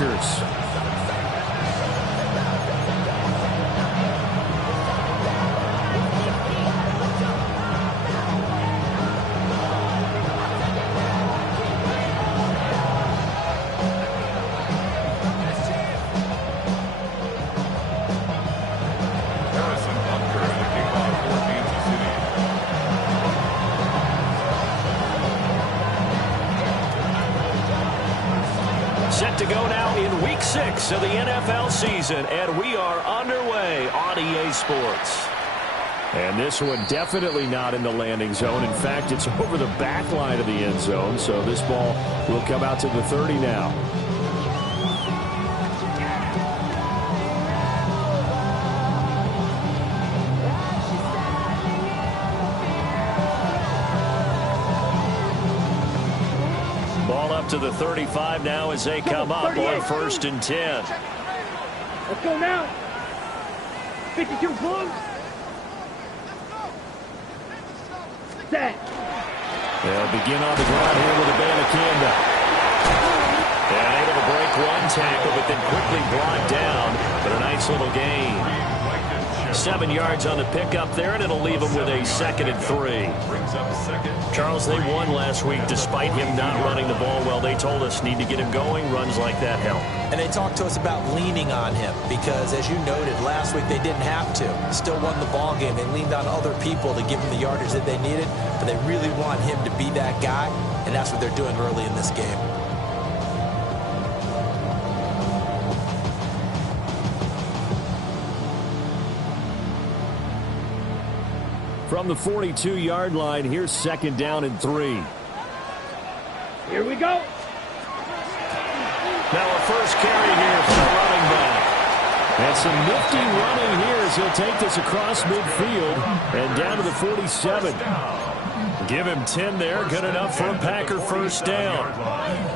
Packers. Set to go now in Week 6 of the NFL season, and we are underway on EA Sports. And this one definitely not in the landing zone. In fact, it's over the back line of the end zone, so this ball will come out to the 30 now. Ball up to the 35 now as they come up on 1st and 10. Let's go now. 52 close. Set. They'll begin on the ground here with a Banacanda. And able to break one tackle, but then quickly brought down. But a nice little gain. 7 yards on the pickup there, and it'll leave them with a 2nd and 3. Charles, they won last week despite him not running the ball well. They told us need to get him going. Runs like that help. And they talked to us about leaning on him because, as you noted, last week they didn't have to. Still won the ball game. They leaned on other people to give him the yardage that they needed, but they really want him to be that guy, and that's what they're doing early in this game. From the 42-yard line, here's 2nd down and 3. Here we go. Now a first carry here for the running back. And some nifty running here as he'll take this across midfield and down to the 47. Give him 10 there. Good enough for a Packer first down.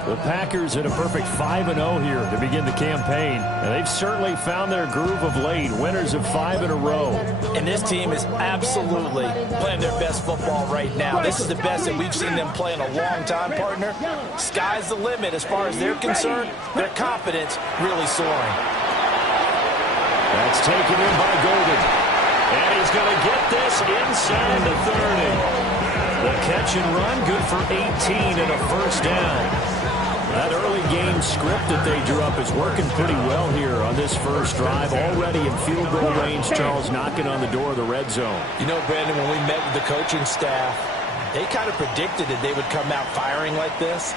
The Packers at a perfect 5-0 here to begin the campaign. And they've certainly found their groove of late. Winners of 5 in a row. And this team is absolutely playing their best football right now. This is the best that we've seen them play in a long time, partner. Sky's the limit as far as they're concerned. Their confidence really soaring. That's taken in by Golden. And he's going to get this inside the 30. The catch and run, good for 18 and a first down. That early game script that they drew up is working pretty well here on this first drive. Already in field goal range, Charles knocking on the door of the red zone. You know, Brandon, when we met with the coaching staff, they kind of predicted that they would come out firing like this.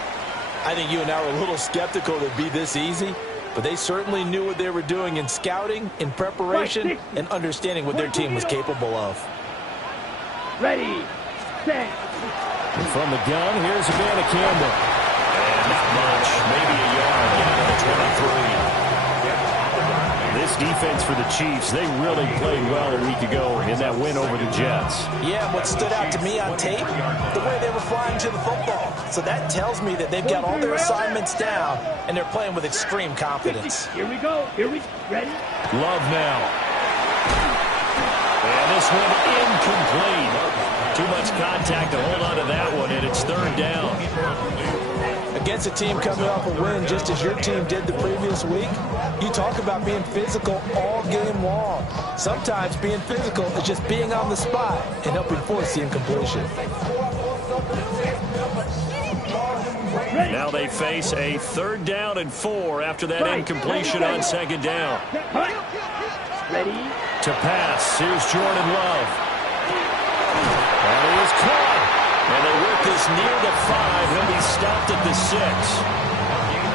I think you and I were a little skeptical that it'd be this easy, but they certainly knew what they were doing in scouting, in preparation, and understanding what their team was capable of. Ready. And from the gun, here's a Banacanda. And not much, maybe a yard down to the 23. This defense for the Chiefs, they really played well a week ago in that win over the Jets. Yeah, what stood out to me on tape, the way they were flying to the football. So that tells me that they've got all their assignments down, and they're playing with extreme confidence. Here we go. Here we ready. Love now. And this one incomplete. Too much contact to hold on to that one, and it's 3rd down. Against a team coming off a win just as your team did the previous week, you talk about being physical all game long. Sometimes being physical is just being on the spot and helping force the incompletion. Now they face a 3rd down and 4 after that incompletion on 2nd down. Ready. To pass, here's Jordan Love. And he is caught. And they work this near the 5. He'll be stopped at the 6.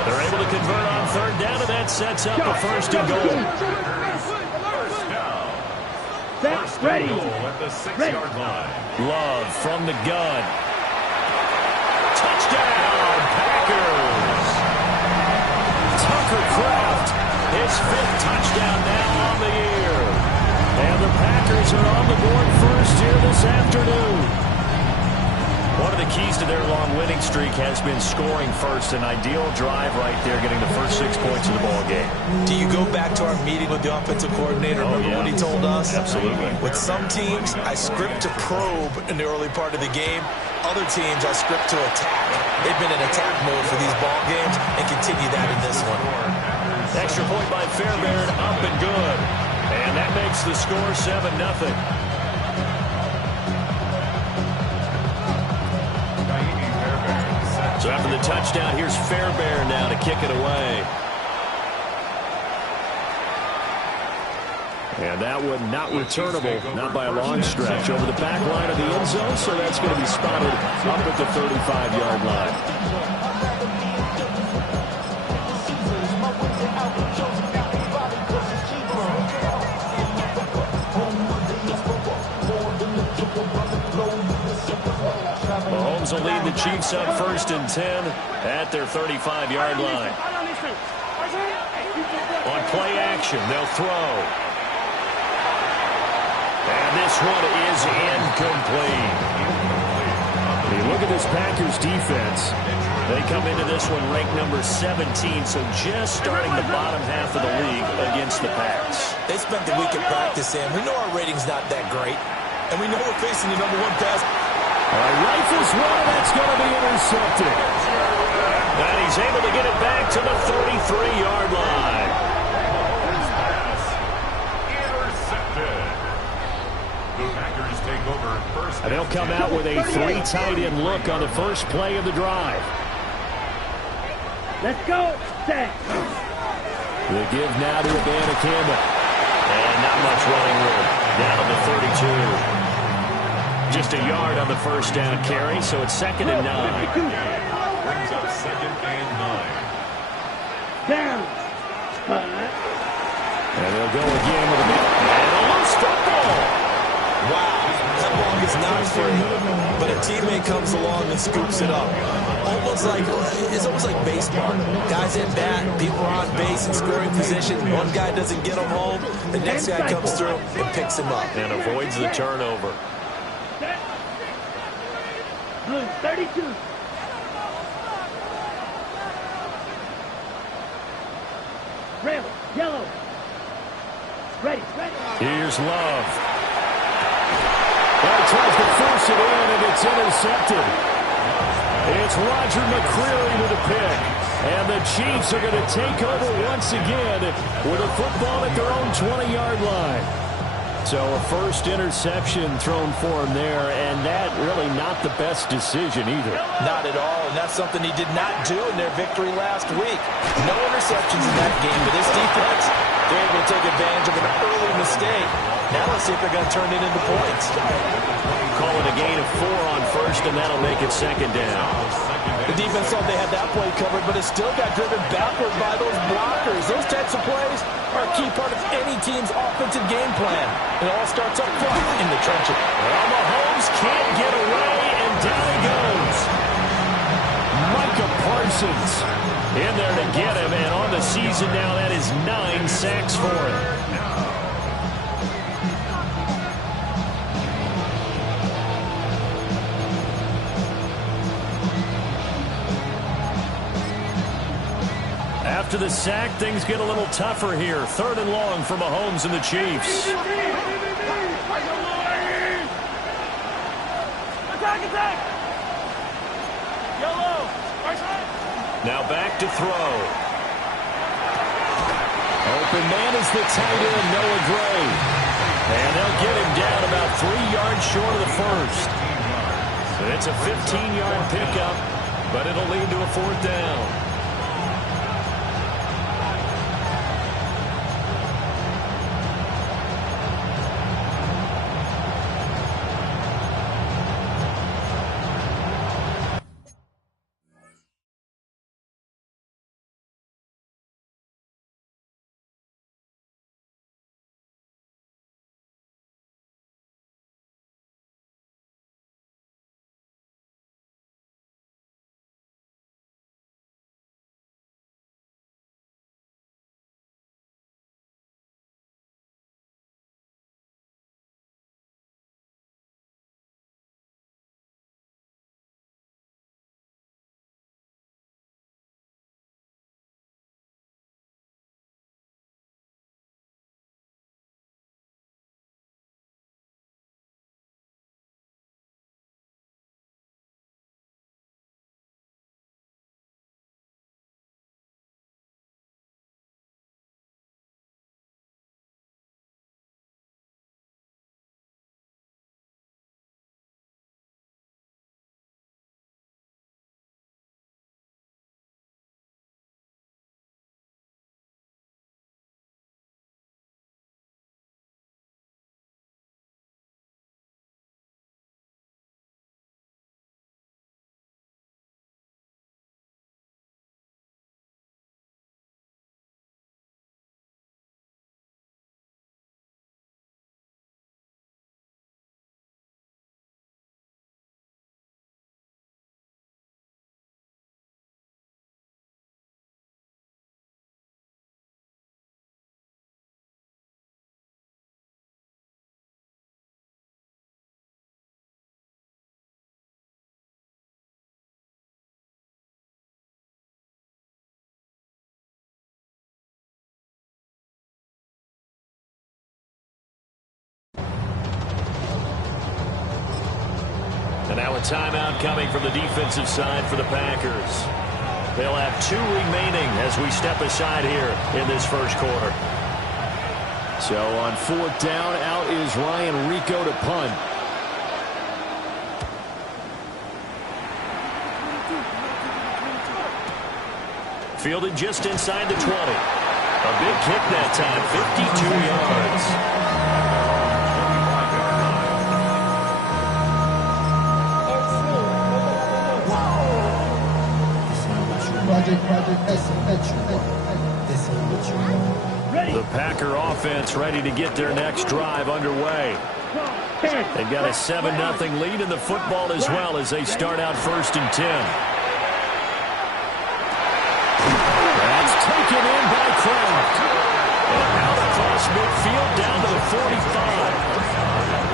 They're able to convert on 3rd down, and that sets up a 1st and goal. Set. Ready. At the 6-yard line. Love from the gun. Touchdown, Packers. Tucker Kraft, his 5th touchdown now on the year. And the Packers are on the board first here this afternoon. One of the keys to their long winning streak has been scoring first. An ideal drive right there, getting the first 6 points of the ball game. Do you go back to our meeting with the offensive coordinator? Remember what he told us? Absolutely. With some teams, I script to probe in the early part of the game. Other teams, I script to attack. They've been in attack mode for these ball games and continue that in this one. Extra point by Fairbairn, up and good. And that makes the score 7-0. So after the touchdown, here's Fairbairn now to kick it away. And that one not returnable, not by a long stretch, over the back line of the end zone, so that's going to be spotted up at the 35-yard line. Mahomes will lead the Chiefs up 1st and 10 at their 35-yard line. On play action, they'll throw. And this one is incomplete. When you look at this Packers defense, they come into this one ranked number 17, so just starting the bottom half of the league against the Pats. They spent the week at practice, Sam. We know our rating's not that great, and we know we're facing the number 1 pass. All right, rifles one, that's going to be intercepted. And he's able to get it back to the 33-yard line. And they'll come out with a 3 tight end look on the first play of the drive. Let's go. Set. The give now to Abanikanda. And not much running room. Down to the 32. Just a yard on the first down carry, so it's 2nd and 9. Brings up 2nd and 9. Down. And they'll go again with a big and a loose football. Wow, that ball is not free, but a teammate comes along and scoops it up. It's almost like baseball. Guys at bat, people are on base in scoring position. One guy doesn't get him home, the next guy comes through and picks him up. And avoids the turnover. Blue 32. Red, yellow. Ready. Here's Love. Well, he tries to force it in, and it's intercepted. It's Roger McCreary with a pick. And the Chiefs are going to take over once again with a football at their own 20-yard line. So a first interception thrown for him there, and that really not the best decision either. Not at all, and that's something he did not do in their victory last week. No interceptions in that game, but this defense, they're able to take advantage of an early mistake. Now let's see if they're going to turn it into points. Call it a gain of 4 on first, and that'll make it 2nd down. The defense thought they had that play covered, but it still got driven backward by those blockers. Those types of plays are a key part of any team's offensive game plan. It all starts up front in the trenches. Well, Mahomes can't get away, and down he goes. Micah Parsons in there to get him, and on the season now, that is 9 sacks for him. After the sack, things get a little tougher here. 3rd and long for Mahomes and the Chiefs. Attack! Yellow! Now back to throw. Open man is the tight end, Noah Gray. And they'll get him down about 3 yards short of the first. So it's a 15-yard pickup, but it'll lead to a 4th down. now a timeout coming from the defensive side for the Packers. They'll have 2 remaining as we step aside here in this first quarter. So on 4th down, out is Ryan Rico to punt. Fielded just inside the 20. A big kick that time, 52 yards. The Packer offense ready to get their next drive underway. They've got a 7-0 lead in the football as well as they start out 1st and 10. That's taken in by Kraft. And out across midfield down to the 45.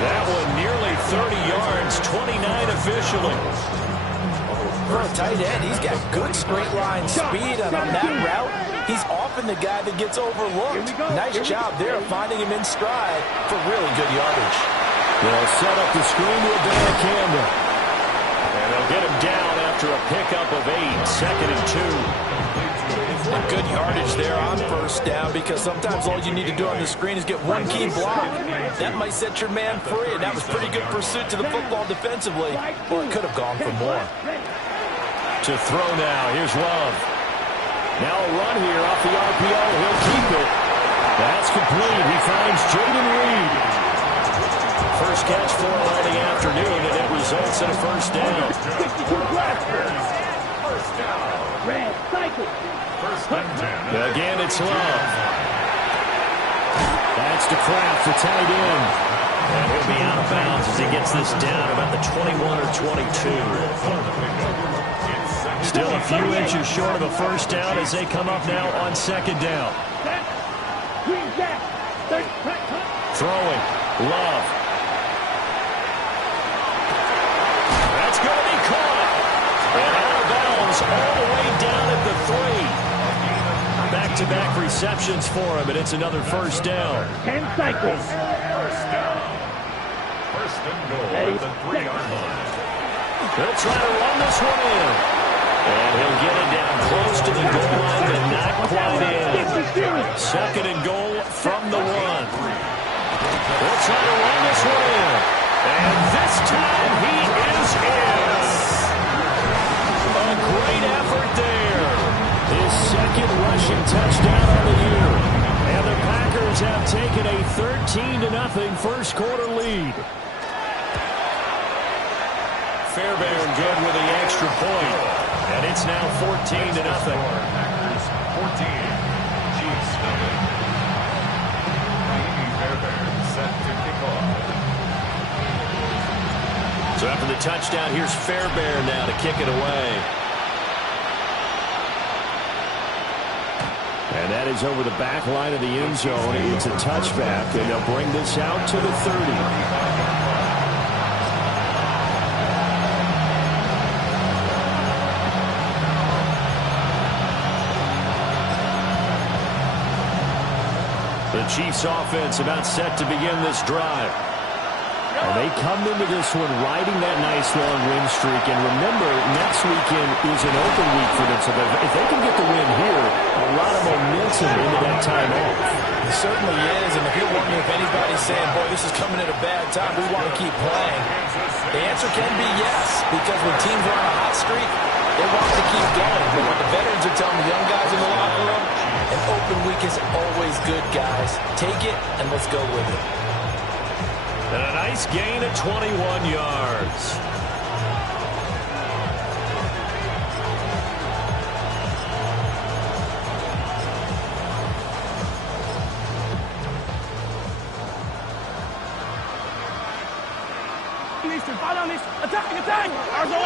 That one nearly 30 yards, 29 officially. For a tight end, he's got good straight line speed, and on that route, he's often the guy that gets overlooked. Nice job there of finding him in stride for really good yardage. They'll set up the screen to Abanikanda. And they'll get him down after a pickup of 8, 2nd and 2. And good yardage there on 1st down, because sometimes all you need to do on the screen is get one key block. That might set your man free, and that was pretty good pursuit to the football defensively. Well, it could have gone for more. To throw now, here's Love. Now a run here off the RPO, he'll keep it. That's complete, he finds Jaden Reed. First catch for him all the afternoon, and it results in a 1st down. Red, cycle. Again, it's Love. That's to Kraft, the tight end. And he'll be out of bounds as he gets this down about the 21 or 22. Still a few inches short of a 1st down as they come up now on 2nd down. Throwing, Love. That's going to be caught. And out of bounds all the way down at the 3. Back-to-back receptions for him, and it's another 1st down. 10 cycles. 1st down. 1st and goal at the 3-yard line. They'll try to run this one in. And he'll get it down close to the goal line, but not quite in. 2nd and goal from the 1. They'll try to run this one in. And this time he is in. A great effort there. His 2nd rushing touchdown on the year. And the Packers have taken a 13-0 first quarter lead. Fairbairn good with the extra point. And it's now 14-0. Packers 14. Chiefs nothing. Fairbairn set to kick off. So after the touchdown, here's Fairbairn now to kick it away. And that is over the back line of the end zone. It's a touchback, and they'll bring this out to the 30. The Chiefs offense about set to begin this drive. And they come into this one riding that nice long win streak. And remember, next weekend is an open week for them. So if they can get the win here, a lot of momentum into that time off. It certainly is. And if you're wondering if anybody's saying, boy, this is coming at a bad time, we want to keep playing, the answer can be yes. Because when teams are on a hot streak, they want to keep going. But what the veterans are telling the young guys in the locker room, an open week is always good, guys. Take it, and let's go with it. And a nice gain of 21 yards. Eastern, follow this. Attack! Arsenal!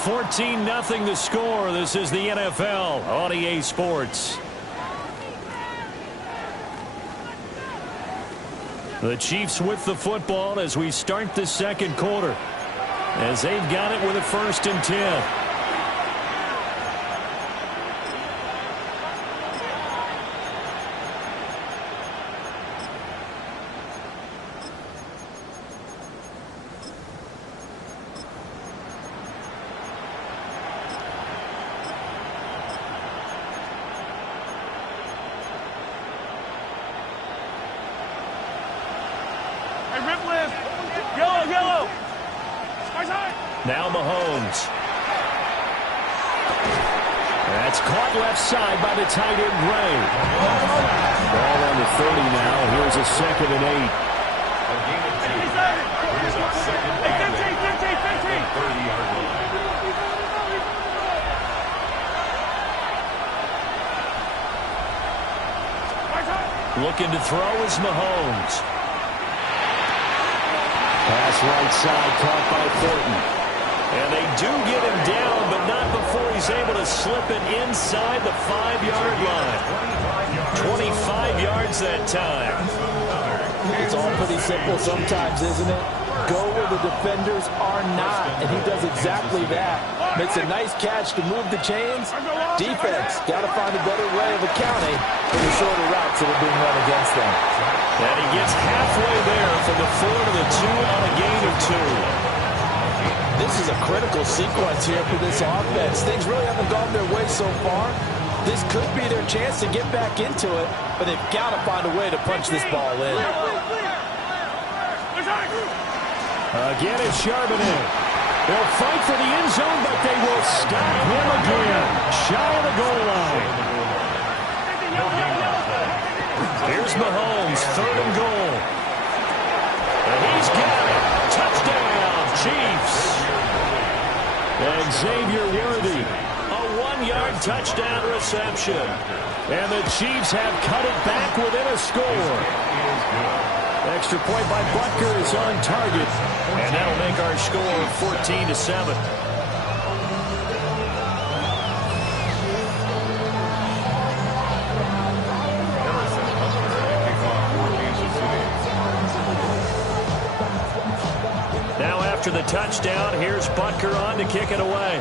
14-0 the score. This is the NFL on EA Sports. The Chiefs with the football as we start the second quarter, as they've got it with a 1st and 10. Now Mahomes. That's caught left side by the tight end, Gray. Ball on the 30 now. Here's a 2nd and 8. Here's a second and 8. 30-yard line. Looking to throw is Mahomes. Pass right side, caught by Thornton. And they do get him down, but not before he's able to slip it inside the 5-yard line. 25 yards that time. It's all pretty simple sometimes, isn't it? Go where the defenders are not, and he does exactly that. Makes a nice catch to move the chains. Defense, got to find a better way of accounting for the shorter routes that are being run against them. And he gets halfway there from the 4 to the 2 on a gain of 2. This is a critical sequence here for this offense. Things really haven't gone their way so far. This could be their chance to get back into it, but they've got to find a way to punch this ball in. Again, it's Charbonnet. They'll fight for the end zone, but they will stop him again. Shy of the goal line. Here's Mahomes, 3rd and goal. And he's got it. Touchdown, Chiefs. And Xavier Worthy, a 1-yard touchdown reception. And the Chiefs have cut it back within a score. Extra point by Butker is on target. And that'll make our score 14-7. Now after the touchdown, here's Butker on to kick it away.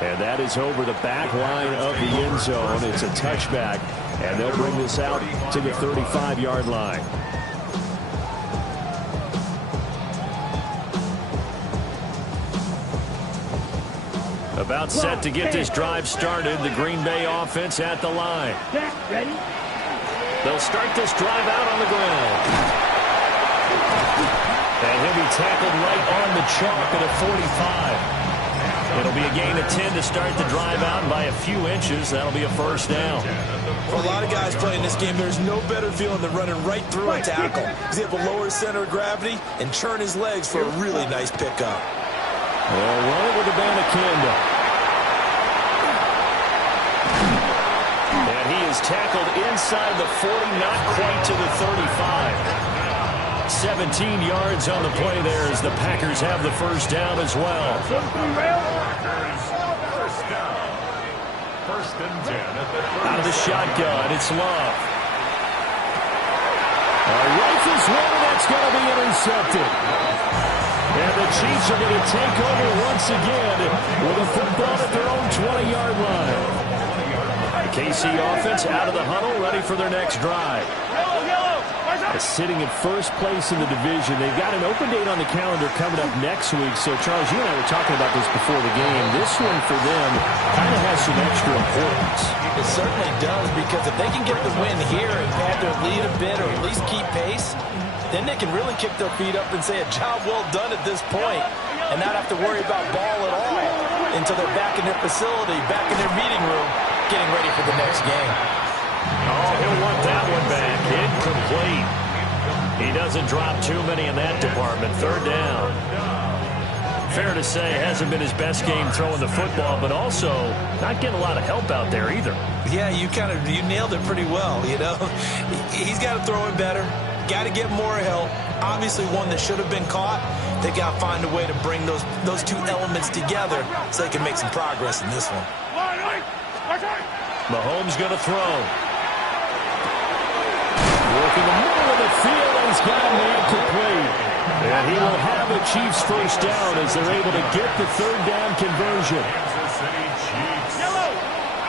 And that is over the back line of the end zone. It's a touchback, and they'll bring this out to the 35-yard line. About set to get this drive started. The Green Bay offense at the line. Ready? They'll start this drive out on the ground. And he'll be tackled right on the chalk at a 45. It'll be a gain of 10 to start the drive out, and by a few inches, that'll be a first down. For a lot of guys playing this game, there's no better feeling than running right through a tackle. He's able to lower his center of gravity and churn his legs for a really nice pickup. They'll run it with the Banakanda. And he is tackled inside the 40, not quite to the 35. 17 yards on the play there as the Packers have the first down as well. First and 10 at the 30. Out of the shotgun, it's Love. Rifles one, that's going to be intercepted. And the Chiefs are going to take over once again with a football at their own 20-yard line. The KC offense out of the huddle, ready for their next drive. Sitting in first place in the division. They've got an open date on the calendar coming up next week. So, Charles, you and I were talking about this before the game. This one for them kind of has some extra importance. It certainly does, because if they can get the win here and add their lead a bit or at least keep pace, then they can really kick their feet up and say a job well done at this point and not have to worry about ball at all until they're back in their facility, back in their meeting room, getting ready for the next game. Oh, he'll want that one back. Incomplete. He doesn't drop too many in that department. Third down. Fair to say, hasn't been his best game throwing the football, but also not getting a lot of help out there either. Yeah, you nailed it pretty well, you know. He's got to throw it better. Got to get more help. Obviously one that should have been caught. They got to find a way to bring those two elements together so they can make some progress in this one. Mahomes going to throw. Working the middle of the field, and he's got a man complete. And he will have a Chiefs first down as they're able to get the third down conversion. Kansas City Chiefs.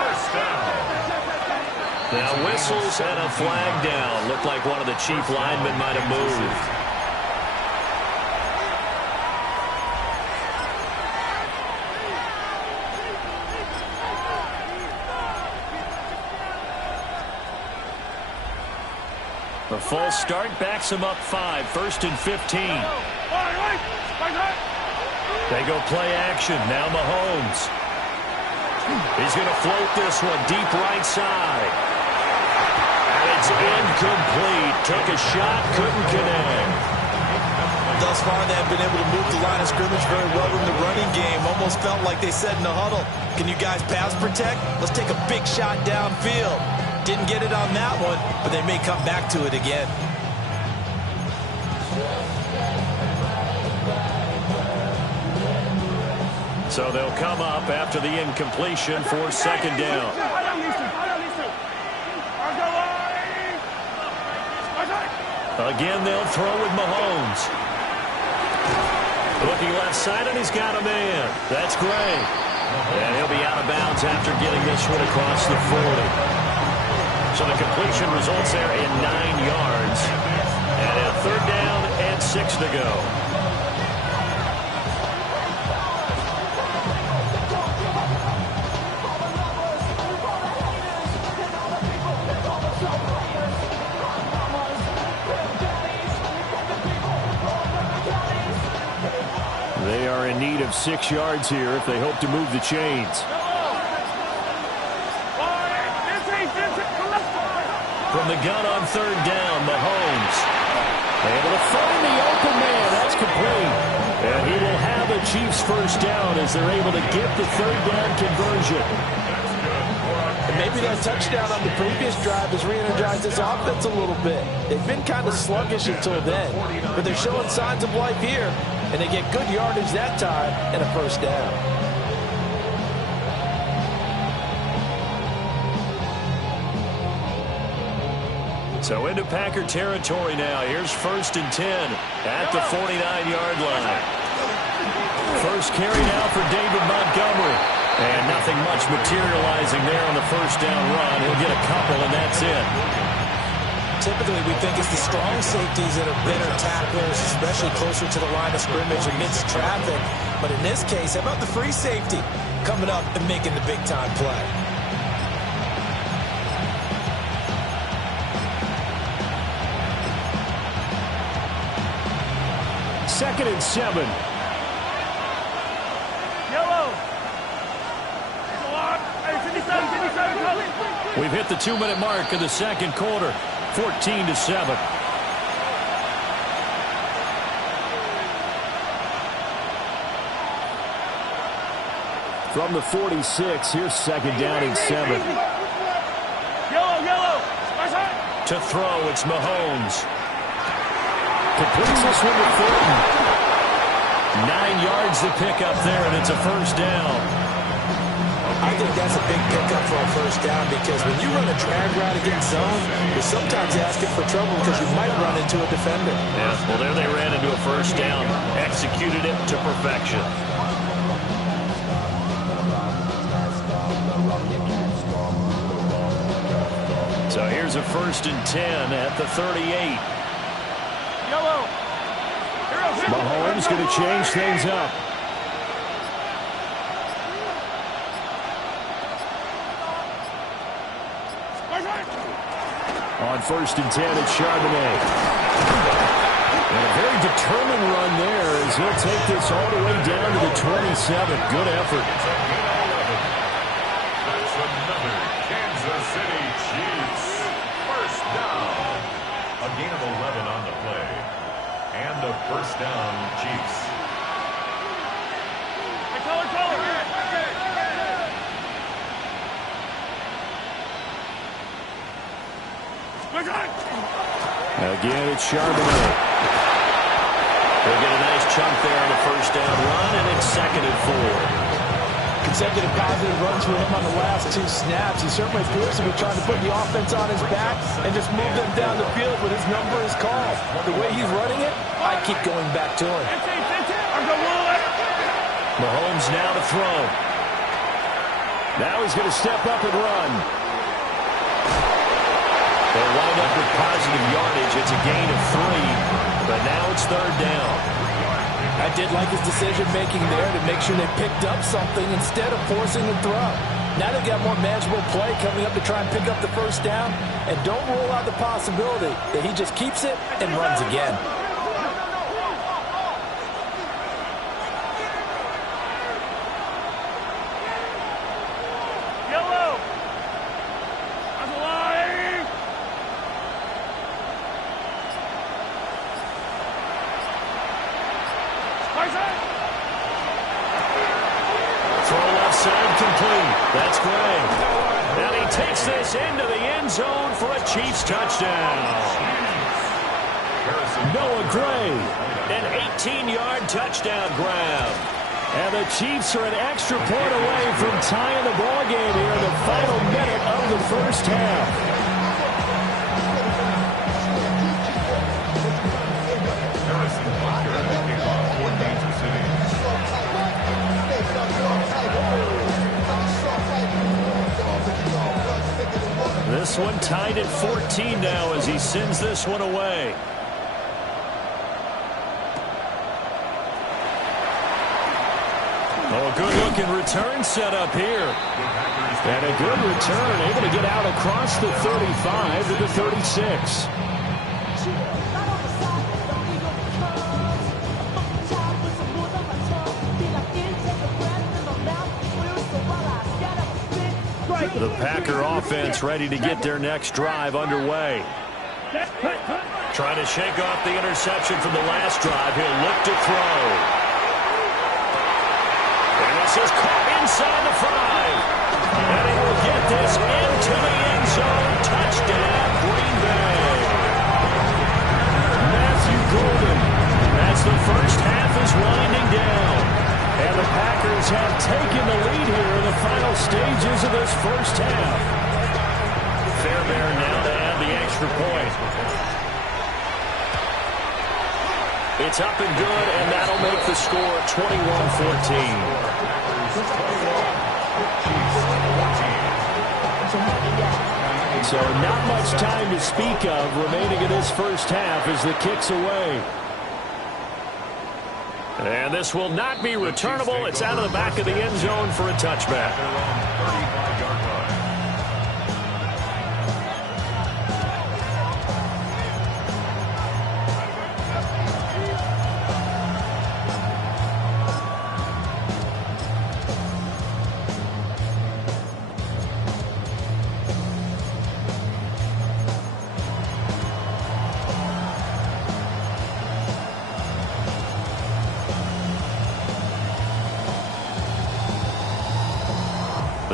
First down. Now whistles and a flag down. Looked like one of the Chief linemen might have moved. A full start backs him up 5, 1st and 15. They go play action. Now Mahomes. He's going to float this one deep right side. And it's incomplete. Took a shot, couldn't connect. Thus far, they've been able to move the line of scrimmage very well in the running game. Almost felt like they said in the huddle, can you guys pass protect? Let's take a big shot downfield. Didn't get it on that one, but they may come back to it again. So they'll come up after the incompletion for 2nd down. Again, they'll throw with Mahomes. Looking left side, and he's got a man. That's Gray. And he'll be out of bounds after getting this one across the 40. So the completion results there in 9 yards. And a 3rd down and 6 to go. They are in need of 6 yards here if they hope to move the chains. From the gun on 3rd down, Mahomes. Able to find the open man. That's complete. And he will have a Chiefs 1st down as they're able to get the 3rd down conversion. And maybe that touchdown on the previous drive has re-energized this offense a little bit. They've been kind of sluggish until then, but they're showing signs of life here. And they get good yardage that time and a 1st down. So into Packer territory now. Here's 1st and 10 at the 49-yard line. First carry now for David Montgomery. And nothing much materializing there on the 1st down run. He'll get a couple, and that's it. Typically, we think it's the strong safeties that are better tacklers, especially closer to the line of scrimmage amidst traffic. But in this case, how about the free safety coming up and making the big-time play? Second and 7. Yellow. Hey, 57, coach. We've hit the 2-minute mark of the 2nd quarter. 14-7. From the 46, here's 2nd down and 7. Yellow. To throw, it's Mahomes. Completes this one to Thornton. 9 yards to pick up there, and it's a 1st down. I think that's a big pickup for a 1st down because when you run a drag route against zone, you're sometimes asking for trouble because you might run into a defender. Yeah, well, there they ran into a 1st down. Executed it to perfection. So here's a 1st and 10 at the 38. Yellow. Mahomes going to change things up. On 1st and 10, it's Charbonnet. And a very determined run there as he'll take this all the way down to the 27. Good effort. That's another Kansas City Chiefs 1st down. A gain of 11 on the play. And a 1st down, Chiefs. Again, it's Charbonnet. They'll get a nice chunk there on the 1st down run, and it's 2nd and 4. Consecutive positive runs for him on the last 2 snaps. He certainly appears to be trying to put the offense on his back and just move them down the field when his number is called. The way he's running it, I keep going back to him. Mahomes now to throw. Now he's going to step up and run. They'll wind up with positive yardage. It's a gain of 3, but now it's 3rd down. I did like his decision-making there to make sure they picked up something instead of forcing a throw. Now they've got more manageable play coming up to try and pick up the first down. And don't rule out the possibility that he just keeps it and runs again. That's Gray. And he takes this into the end zone for a Chiefs touchdown. Noah Gray. An 18-yard touchdown grab. And the Chiefs are an extra point away from tying the ball game here in the final minute of the first half. This one tied at 14 now as he sends this one away. Oh, a good-looking return set up here. And a good return, able to get out across the 35 to the 36. The Packer offense ready to get their next drive underway. Trying to shake off the interception from the last drive. He'll look to throw. And this is caught inside the 5. And he will get this into the end zone. Touchdown, Green Bay. Matthew Golden. As the first half is winding down. And the Packers have taken the lead here in the final stages of this first half. Fairbairn now to add the extra point. It's up and good, and that'll make the score 21-14. So not much time to speak of remaining in this first half as the kick's away. And this will not be returnable. It's out of the back of the end zone for a touchback.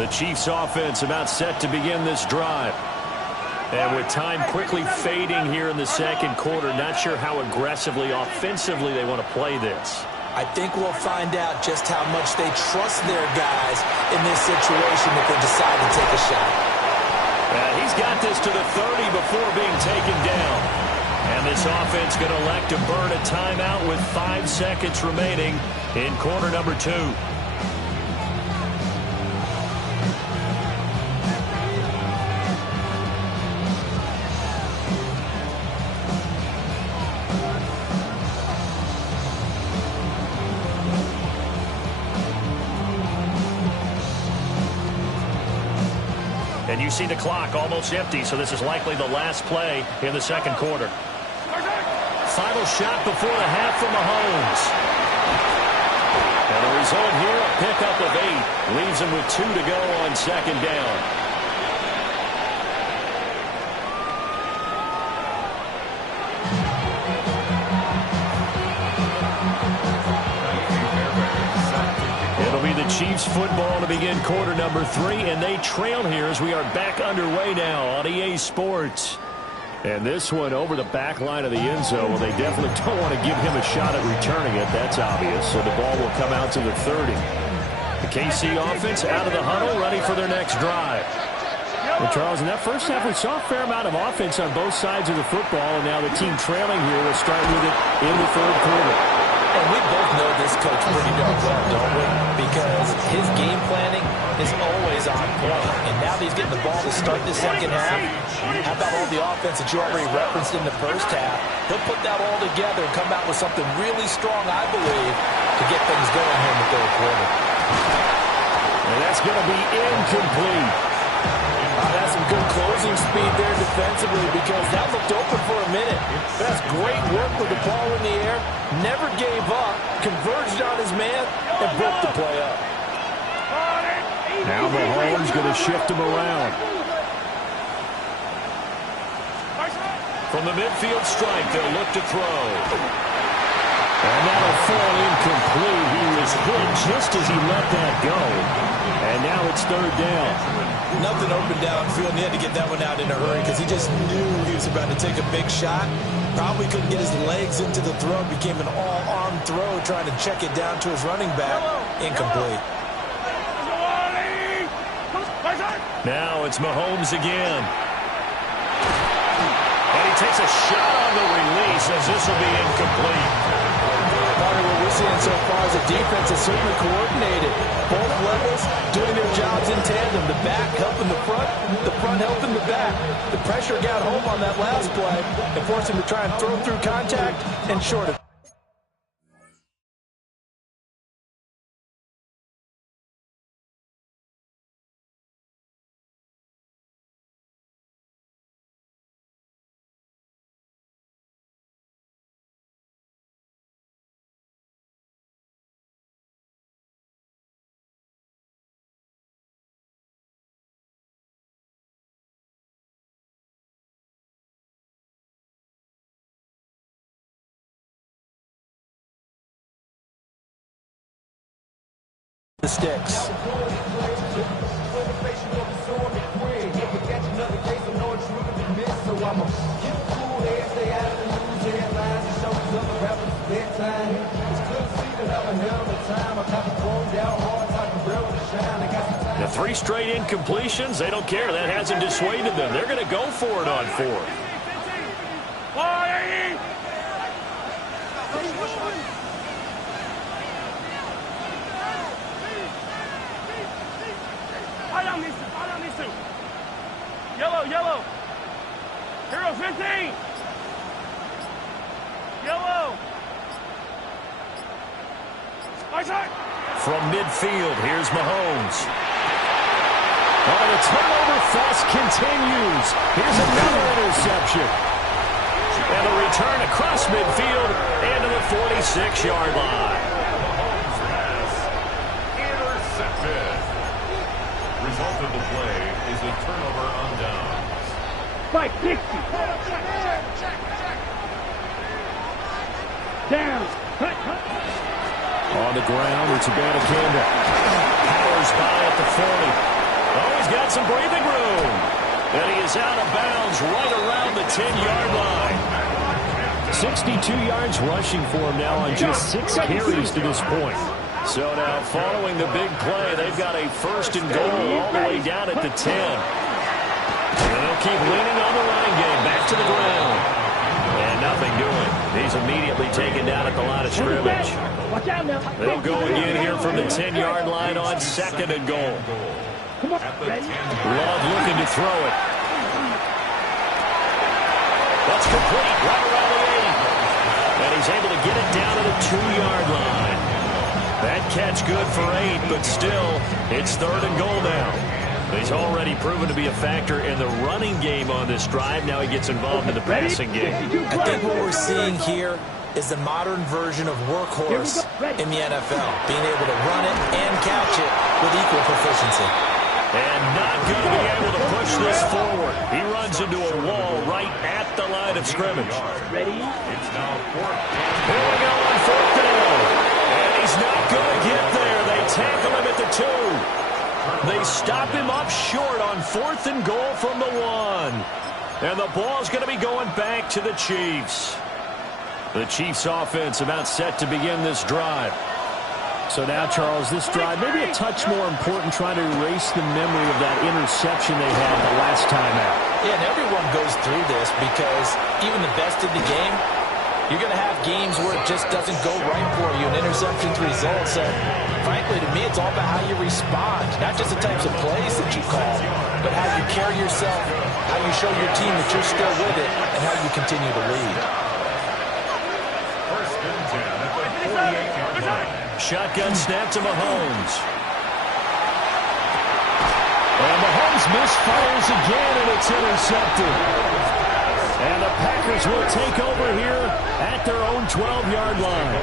The Chiefs offense about set to begin this drive. And with time quickly fading here in the second quarter, not sure how aggressively, offensively they want to play this. I think we'll find out just how much they trust their guys in this situation if they decide to take a shot. He's got this to the 30 before being taken down. And this offense going to elect to burn a timeout with 5 seconds remaining in quarter number 2. And you see the clock almost empty, so this is likely the last play in the second quarter. Final shot before the half from Mahomes. And the result here, a pickup of 8. Leaves him with 2 to go on second down. It'll be the Chiefs football to begin quarter number 3, and they trail here as we are back underway now on EA Sports. And this one over the back line of the end zone. Well, they definitely don't want to give him a shot at returning it. That's obvious. So the ball will come out to the 30. The KC offense out of the huddle, ready for their next drive. Well, Charles, in that first half, we saw a fair amount of offense on both sides of the football, and now the team trailing here will start with it in the third quarter. And we both know this coach pretty darn well, don't we? Because his game planning is always on point. And now that he's getting the ball to start the second half, how about all the offense that you already referenced in the first half? He'll put that all together and come out with something really strong, I believe, to get things going here in the third quarter. And that's going to be incomplete. That's some good closing speed there defensively because that looked open for a minute. That's great work with the ball in the air. Never gave up, converged on his man, and broke the play up. Now Mahomes going to shift him around. From the midfield stripe, they'll look to throw. And that'll fall incomplete. He was hit just as he let that go. And now it's third down. Nothing open downfield, and he had to get that one out in a hurry because he just knew he was about to take a big shot. Probably couldn't get his legs into the throw. Became an all-arm throw, trying to check it down to his running back. Incomplete. Now it's Mahomes again. And he takes a shot on the release as this will be incomplete. What we're seeing so far is the defense is certainly coordinated. Both levels doing their jobs in tandem. The back helping the front helping the back. The pressure got home on that last play and forced him to try and throw through contact and short it. The sticks. The 3 straight incompletions, they don't care. That hasn't dissuaded them. They're going to go for it on 4th. Yellow. Hero 15. Yellow. From midfield, here's Mahomes. Oh, the turnover fest continues. Here's another interception. And a return across midfield and to the 46-yard line. Intercepted. Result of the play is a turnover on downs. Spike 60. Down. On the ground, it's Abanikanda. Powers by at the 40. Oh, he's got some breathing room. And he is out of bounds right around the 10-yard line. 62 yards rushing for him now on just 6 carries to this point. So now, following the big play, they've got a 1st and goal all the way down at the 10. And they'll keep leaning on the running game. Back to the ground. And nothing doing. He's immediately taken down at the line of scrimmage. They'll go again here from the 10-yard line on 2nd and goal. Love looking to throw it. That's complete right around the 8. And he's able to get it down to the 2-yard line. That catch good for 8, but still, it's 3rd and goal now. He's already proven to be a factor in the running game on this drive. Now he gets involved in the passing game. I think what we're seeing here is the modern version of workhorse in the NFL, being able to run it and catch it with equal proficiency. And not going to be able to push this forward. He runs into a wall right at the line of scrimmage. Ready? It's now 4th. Here we go on 4th down. And he's not going to get there. They tackle him at the 2. They stop him up short on 4th and goal from the 1. And the ball's going to be going back to the Chiefs. The Chiefs offense about set to begin this drive. So now, Charles, this drive maybe a touch more important, trying to erase the memory of that interception they had the last time out. Yeah, and everyone goes through this because even the best in the game, you're going to have games where it just doesn't go right for you, and interceptions result. So, frankly, to me, it's all about how you respond, not just the types of plays that you call, but how you carry yourself, how you show your team that you're still with it, and how you continue to lead. 1st and 10 at the 48-yard line. Shotgun snap to Mahomes. throws, misfires again, and it's intercepted. And the Packers will take over here at their own 12-yard line.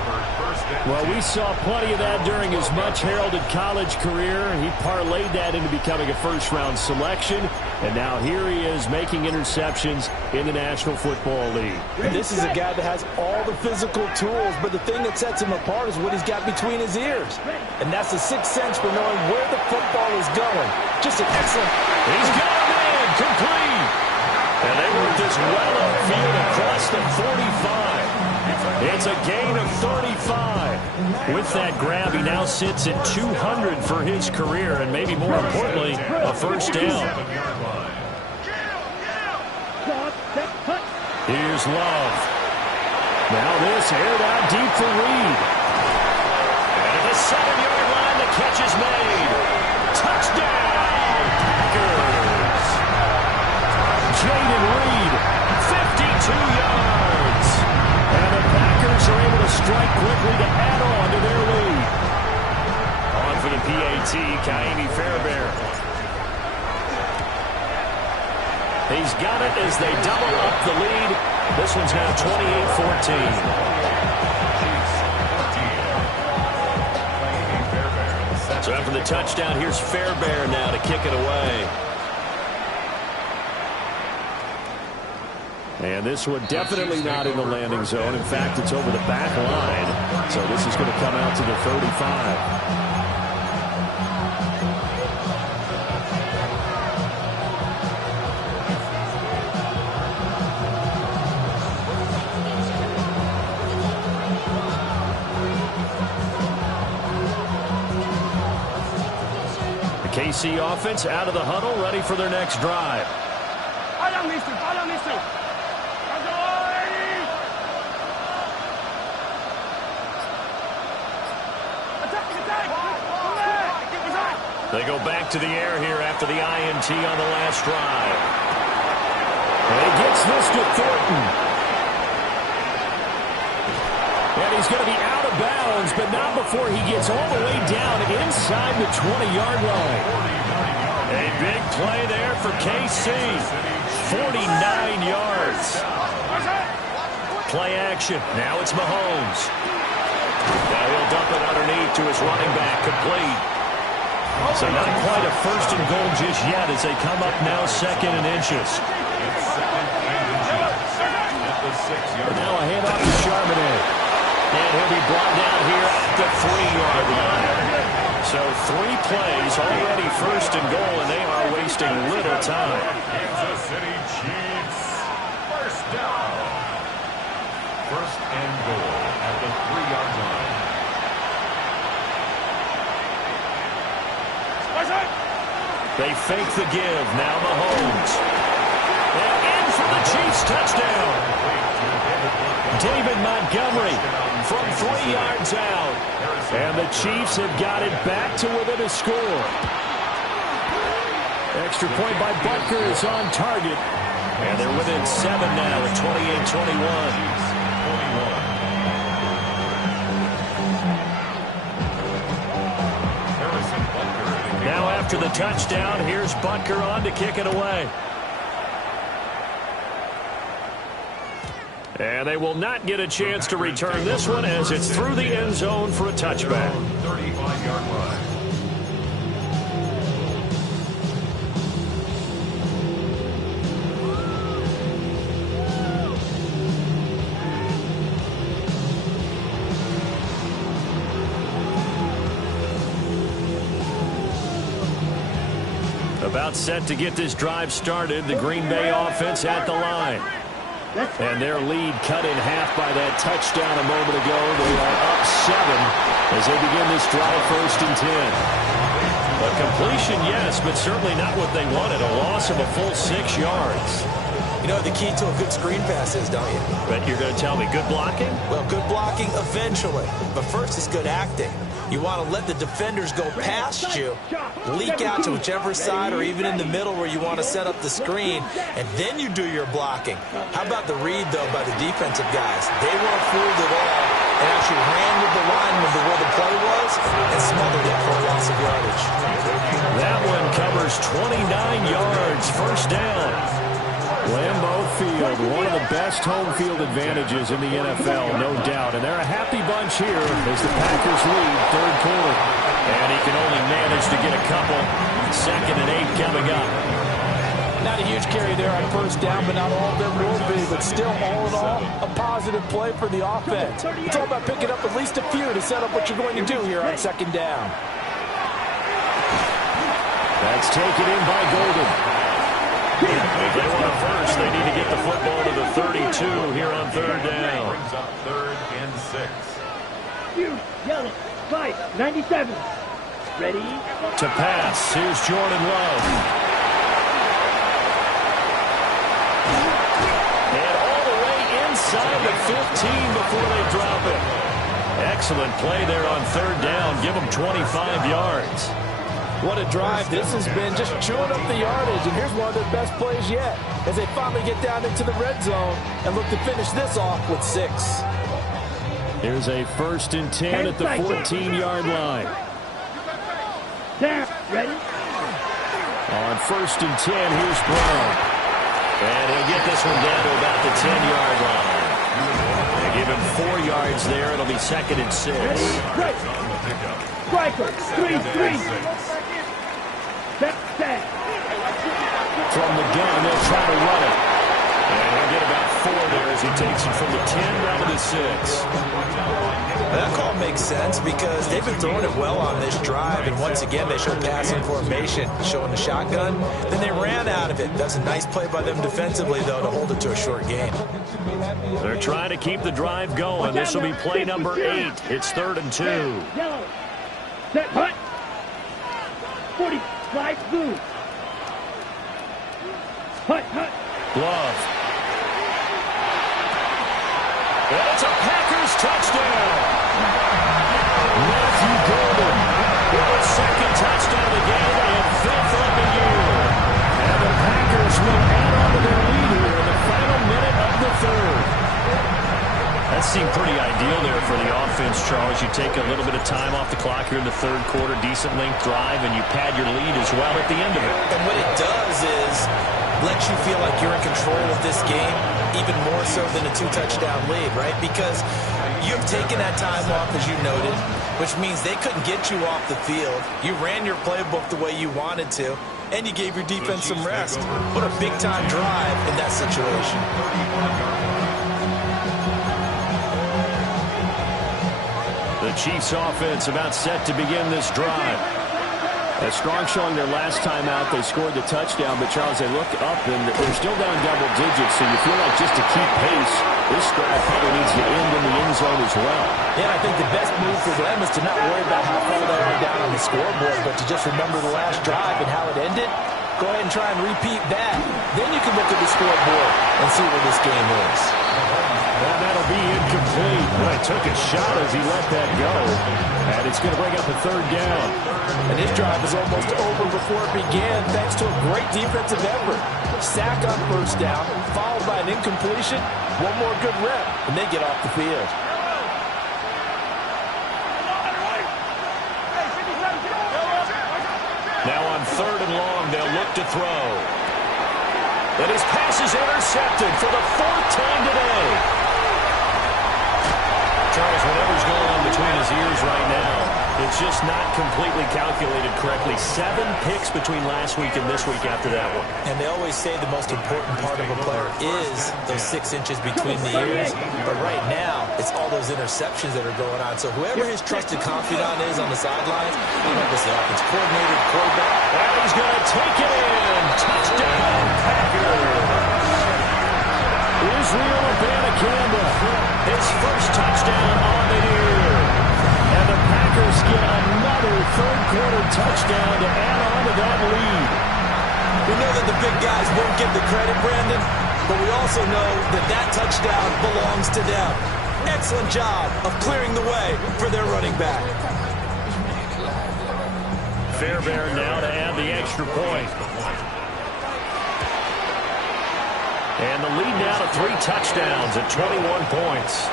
Well, we saw plenty of that during his much-heralded college career. He parlayed that into becoming a first-round selection, and now here he is making interceptions in the National Football League. This is a guy that has all the physical tools, but the thing that sets him apart is what he's got between his ears. And that's the sixth sense for knowing where the football is going. Just an excellent... He's got a man, complete. And they work this well upfield across the 45. It's a gain of 35. With that grab, he now sits at 200 for his career, and maybe more importantly, a first down. Here's Love. Now this aired out deep for Reed. And at the 7-yard line, the catch is made. Touchdown, Packers. Jaden Reed, 52 yards. And the Packers are able to strike quickly to add on to their lead. On for the PAT, Kaimi Fairbairn. He's got it as they double up the lead. This one's now 28-14. So after the touchdown, here's Fairbairn now to kick it away. And this one definitely not in the landing zone. In fact, it's over the back line. So this is going to come out to the 35. The KC offense out of the huddle, ready for their next drive. They go back to the air here after the INT on the last drive. And he gets this to Thornton. And he's going to be out of bounds, but not before he gets all the way down inside the 20-yard line. A big play there for KC. 49 yards. Play action. Now it's Mahomes. Now he'll dump it underneath to his running back, complete. So not quite a first and goal just yet as they come up now second and inches. And now a handoff to Charbonnet. And he'll be brought down here at the 3-yard line. So 3 plays already first and goal, and they are wasting little time. Kansas City Chiefs. First down. First and goal at the 3-yard line. They fake the give. Now Mahomes. And in for the Chiefs touchdown. David Montgomery from 3 yards out. And the Chiefs have got it back to within a score. Extra point by Butker is on target. And they're within 7 now at 28-21. Now after the touchdown, here's Butker on to kick it away. And they will not get a chance to return this one as it's through the end zone for a touchback. 35-yard line. About set to get this drive started, the Green Bay offense at the line. And their lead cut in half by that touchdown a moment ago. They are up 7 as they begin this drive first and 10. A completion, yes, but certainly not what they wanted. A loss of a full 6 yards. You know the key to a good screen pass is, don't you? But you're going to tell me, good blocking? Well, good blocking eventually. But first is good acting. You want to let the defenders go past you, leak out to whichever side or even in the middle where you want to set up the screen, and then you do your blocking. How about the read, though, by the defensive guys? They weren't fooled at all and actually ran with the lineman to where the play was and smothered it for a loss of yardage. That one covered Packers 29 yards, first down. Lambeau Field, one of the best home field advantages in the NFL, no doubt. And they're a happy bunch here as the Packers lead third quarter. And he can only manage to get a couple. 2nd and 8 coming up. Not a huge carry there on first down, but not all of them will be. But still, all in all, a positive play for the offense. It's all about picking up at least a few to set up what you're going to do here on 2nd down. That's taken in by Golden. If they want a first, they need to get the football to the 32 here on 3rd down. Brings up 3rd and 6. Huge, yellow, 5, 97. Ready? To pass, here's Jordan Love. And all the way inside the 15 before they drop it. Excellent play there on 3rd down. Give them 25 yards. What a drive this has been, just chewing up the yardage. And here's one of their best plays yet as they finally get down into the red zone and look to finish this off with 6. Here's a 1st and 10 at the 14-yard line. Down, ready? On 1st and 10, here's Brown. And he'll get this one down to about the 10-yard line. They give him 4 yards there. It'll be 2nd and 6. Right. Striker, 3-3. Set. From the gun, they'll try to run it. And he'll get about 4 there as he takes it from the 10 down to the 6. That call makes sense because they've been throwing it well on this drive, and once again they show passing formation, showing the shotgun. Then they ran out of it. That's a nice play by them defensively, though, to hold it to a short game. They're trying to keep the drive going. This will be play number 8. It's 3rd and 2. Yellow. Set, hut. 40, slide, blue. Hut. Love. And it's a Packers touchdown. Matthew Golden with his 2nd touchdown of the game and 5th of the year. And the Packers will add on to their lead here in the final minute of the 3rd. That seemed pretty ideal there for the offense, Charles. You take a little bit of time off the clock here in the 3rd quarter, decent length drive, and you pad your lead as well at the end of it. And what it does is let you feel like you're in control of this game, even more so than a 2-touchdown lead, right? Because you've taken that time off, as you noted, which means they couldn't get you off the field. You ran your playbook the way you wanted to, and you gave your defense some rest. What a big-time drive in that situation. The Chiefs offense about set to begin this drive. A strong showing their last time out. They scored the touchdown, but Charles, they look up and they're still down double digits, so you feel like just to keep pace, this drive probably needs to end in the end zone as well. Yeah, I think the best move for them is to not worry about how far they are down on the scoreboard, but to just remember the last drive and how it ended. Go ahead and try and repeat that. Then you can look at the scoreboard and see where this game is. And that'll be incomplete. Well, he took a shot as he let that go. And it's going to bring up a 3rd down. And this drive is almost over before it began, thanks to a great defensive effort. Sack on 1st down, followed by an incompletion. One more good rep, and they get off the field. Now on 3rd and long, they'll look to throw. And his pass is intercepted for the 4th time today. Charles, whatever's going on between his ears right now, it's just not completely calculated correctly. 7 picks between last week and this week after that one. And they always say the most important part of a player is those 6 inches between the ears. But right now, it's all those interceptions that are going on. So whoever his trusted confidant is on the sidelines, I don't know if it's the offense coordinator, quarterback. And he's going to take it in. Touchdown, Packers. Israel Abanikanda, his first touchdown on the year. And the Packers get another 3rd quarter touchdown to add on to that lead. We know that the big guys won't get the credit, Brandon, but we also know that that touchdown belongs to them. Excellent job of clearing the way for their running back. Fairbairn now to add the extra point. And the lead now to 3 touchdowns at 21 points.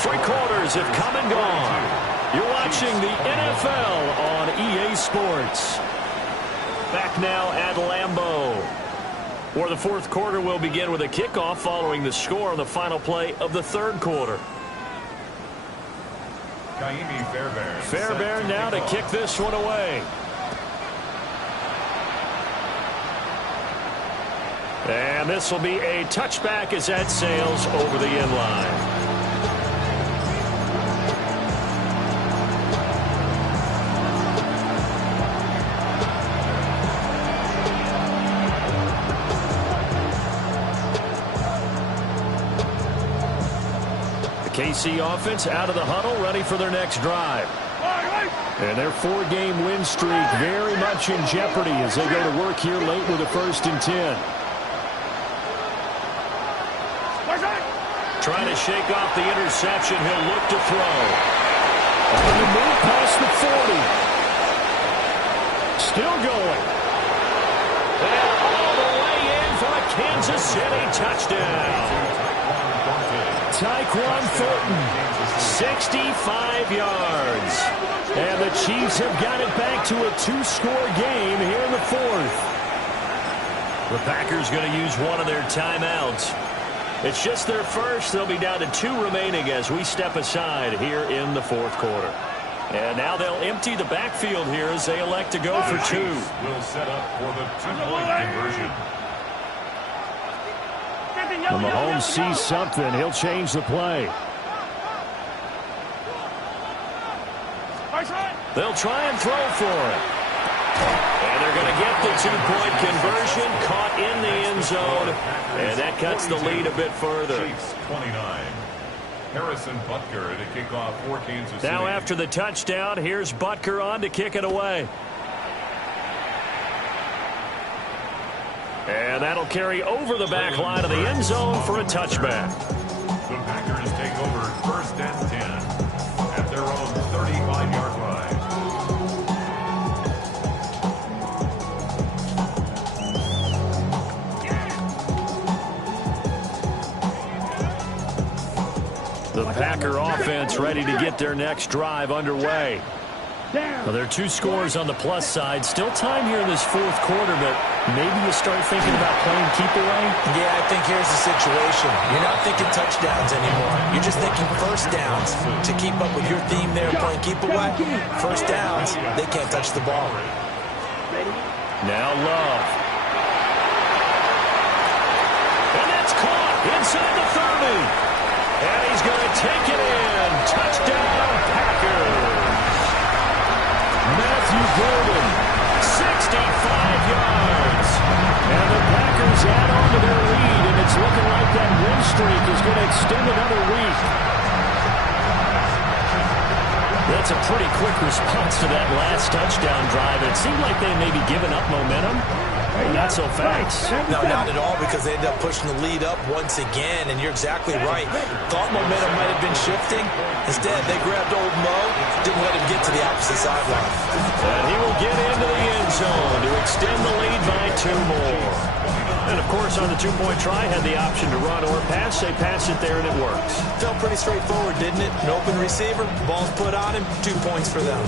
3 quarters have come and gone. You're watching the NFL on EA Sports. Back now at Lambeau, where the fourth quarter will begin with a kickoff following the score on the final play of the third quarter. Fairbairn now to kick this one away. And this will be a touchback as that sails over the end line. KC offense out of the huddle, ready for their next drive. And their four-game win streak very much in jeopardy as they go to work here late with a 1st and 10. Trying to shake off the interception. He'll look to throw. On the move past the 40. Still going. And all the way in for a Kansas City touchdown. Tyquan Thornton, 65 yards. And the Chiefs have got it back to a 2-score game here in the fourth. The Packers going to use one of their timeouts. It's just their first. They'll be down to 2 remaining as we step aside here in the fourth quarter. And now they'll empty the backfield here as they elect to go for 2. Will set up for the 2-point conversion. When Mahomes sees something, he'll change the play. They'll try and throw for it. And they're going to get the 2-point conversion, caught in the end zone, and that cuts the lead a bit further. Chiefs 29. Harrison Butker to kick off for Kansas City. Now after the touchdown, here's Butker on to kick it away. And that'll carry over the back line of the end zone for a touchback. The Packers take over 1st and 10 at their own 35-yard line. The Packer offense ready to get their next drive underway. Well, there are 2 scores on the plus side. Still time here in this fourth quarter, but maybe you start thinking about playing keep away? Yeah, I think here's the situation. You're not thinking touchdowns anymore. You're just thinking first downs. To keep up with your theme there, playing keep away, first downs, they can't touch the ball. Now Love. And that's caught inside the 30. And he's going to take it in. Touchdown, Packers. Matthew Golden, 65 yards. And the Packers add on to their lead, and it's looking like that win streak is going to extend another week. That's a pretty quick response to that last touchdown drive. It seemed like they may be giving up momentum. Not so fast. No, not at all, because they ended up pushing the lead up once again, and you're exactly right. Thought momentum might have been shifting. Instead, they grabbed old Mo, didn't let him get to the opposite sideline. And he will get into the end zone to extend the lead by 2 more. And, of course, on the 2-point try, had the option to run or pass. They pass it there, and it works. Felt pretty straightforward, didn't it? An open receiver, ball's put on him, 2 points for them.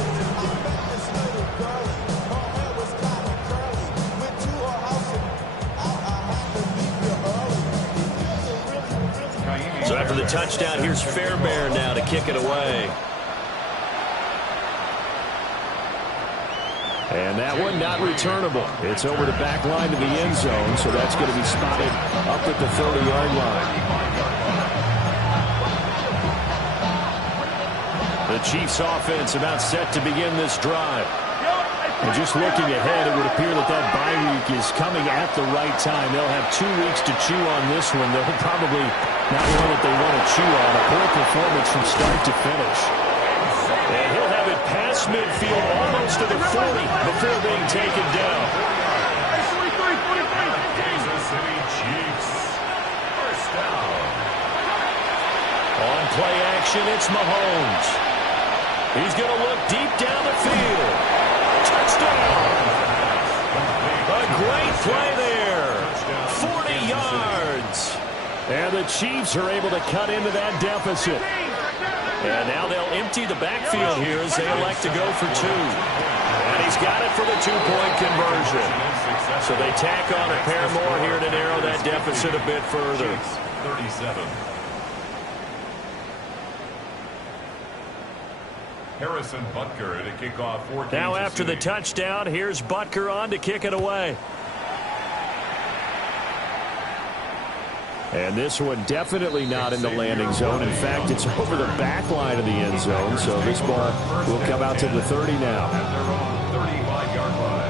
So after the touchdown, here's Fairbairn now to kick it away. And that one not returnable. It's over the back line to the end zone, so that's going to be spotted up at the 30-yard line. The Chiefs offense about set to begin this drive. And just looking ahead, it would appear that that bye week is coming at the right time. They'll have 2 weeks to chew on this one. They'll probably not one that they want to chew on. A poor performance from start to finish. And he'll have it past midfield almost to the 40 before being taken down. Kansas City Chiefs. First down. On play action, it's Mahomes. He's going to look deep down the field. Touchdown! A great play there. 40 yards. And the Chiefs are able to cut into that deficit. And now they'll empty the backfield here as they elect to go for 2. And he's got it for the two-point conversion. So they tack on a pair more here to narrow that deficit a bit further. 37. Harrison Butker to kick off for Kansas Now after City. the touchdown, here's Butker on to kick it away. And this one definitely not in the landing zone. In fact, it's over the back line of the end zone. So this ball will come out to the 30 now. At their own 35-yard line.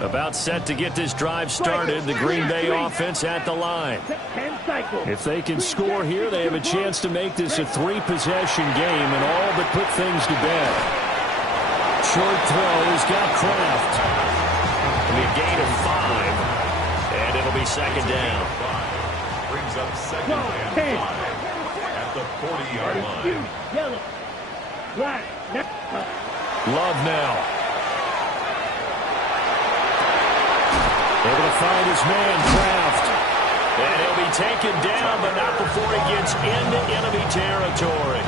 About set to get this drive started. The Green Bay offense at the line. If they can score here, they have a chance to make this a three-possession game and all but put things to bed. Short throw has got Kraft. It'll be a gain of 5, and it'll be second down. Brings up second and 5 at the 40-yard line. Love now. Able to find his man, Kraft. And he'll be taken down, but not before he gets into enemy territory.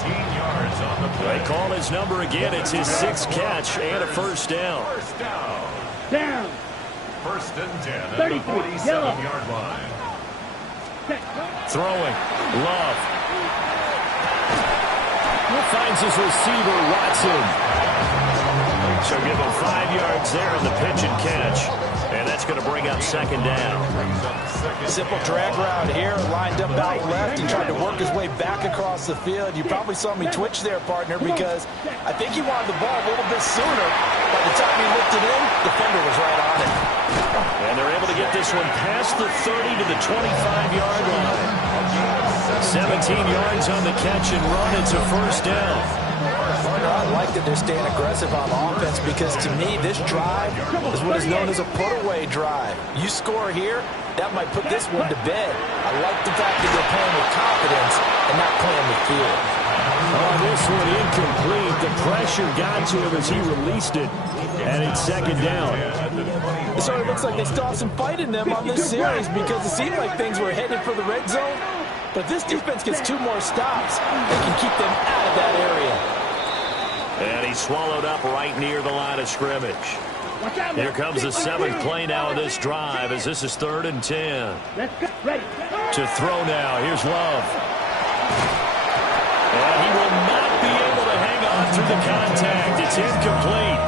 13 yards on the play. They call his number again. It's his 6th catch and a first down. First down. Down. First and 10 at the 47-yard line. Throwing. Love. Finds his receiver, Watson. So give him 5 yards there on the pitch and catch. And that's going to bring up second down. Simple drag route here, lined up out left. He tried to work his way back across the field. You probably saw me twitch there, partner, because I think he wanted the ball a little bit sooner. By the time he looked it in, the defender was right on it. And they're able to get this one past the 30 to the 25-yard line. 17 yards on the catch and run. It's a first down. I like that they're staying aggressive on offense because, to me, this drive is what is known as a put-away drive. You score here, that might put this one to bed. I like the fact that they're playing with confidence and not playing with fear. Oh, this one incomplete. The pressure got to him as he released it, and it's second down. It sort of looks like they still have some fight in them on this series because it seemed like things were headed for the red zone. But this defense gets 2 more stops. They can keep them out of that area. And he's swallowed up right near the line of scrimmage. Here comes the 7th play now of this drive as this is 3rd and 10. To throw now. Here's Love. And he will not be able to hang on through the contact. It's incomplete.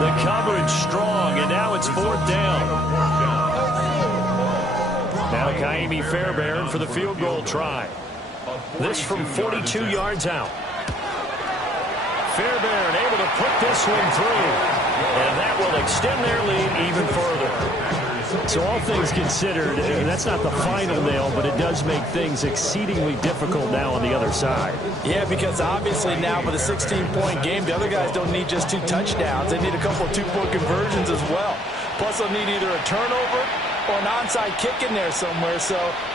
The coverage strong, and now it's 4th down. Now Kaimi Fairbairn for the field goal try. This from 42 yards out. Fairbairn able to put this one through. And that will extend their lead even further. So all things considered, that's not the final nail, but it does make things exceedingly difficult now on the other side. Yeah, because obviously now with a 16-point game, the other guys don't need just 2 touchdowns. They need a couple of 2-point conversions as well. Plus they'll need either a turnover or an onside kick in there somewhere. So